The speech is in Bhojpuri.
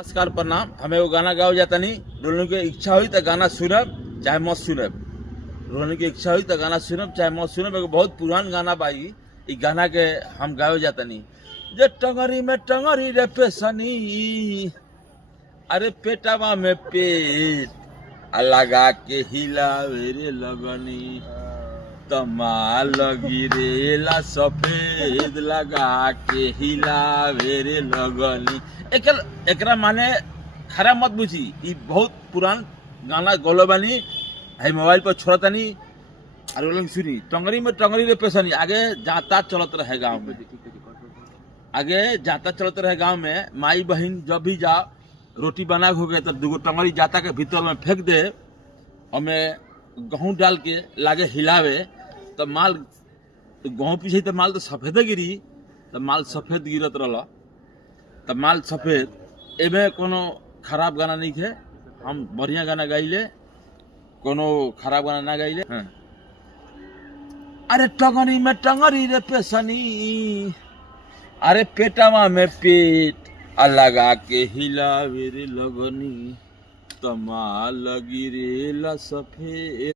नमस्कार प्रणाम। हमें वो गाना गाओ जाता नहीं। रोने की इच्छा हुई तो गाना सुनब चाहे मत सुनब। रोने की इच्छा हुई तो गाना सुनब चाहे मत सुनब। एगो बहुत पुरान गाना बाई। ई गाना के हम गाओ जाता नहीं। जे टंगरी में टंगरी रे पेसनी, अरे पेटवा में पेट लगा के हिलावे रे लगनी, तमाल लगी रेला सफेद लगा के हिलावे रे लगनी। एकरा माने खरा मत बुझी। ई बहुत पुरान गाना गौलो बानी। है मोबाइल पर छोड़तानी और लोग सुनी। टंगरी में टंगरी रे पेशनी आगे जाता चलत रहे गांव में। आगे जाता चलत रहे गांव में। माई बहन जब भी जाओ रोटी बना हो गए तो दूगो टंगरी जाता के भीतर में फेंक दे। हमें गेहूँ डाल के लागे हिलावे तो माल गेहूँ पीछे तो माल तो सफेद गिरी। तो माल सफेद गिरत रहा तो माल सफेद। एमे कोनो खराब गाना नहीं है। हम बढ़िया गाना गाइले, कोनो खराब गाना ना गाइले। हाँ। अरे टंगरी में टंगरी रे पेशनी, अरे पेटवा में पेट लगा के हिलावे रे लगनी, तमाल लगी रे ला सफेद।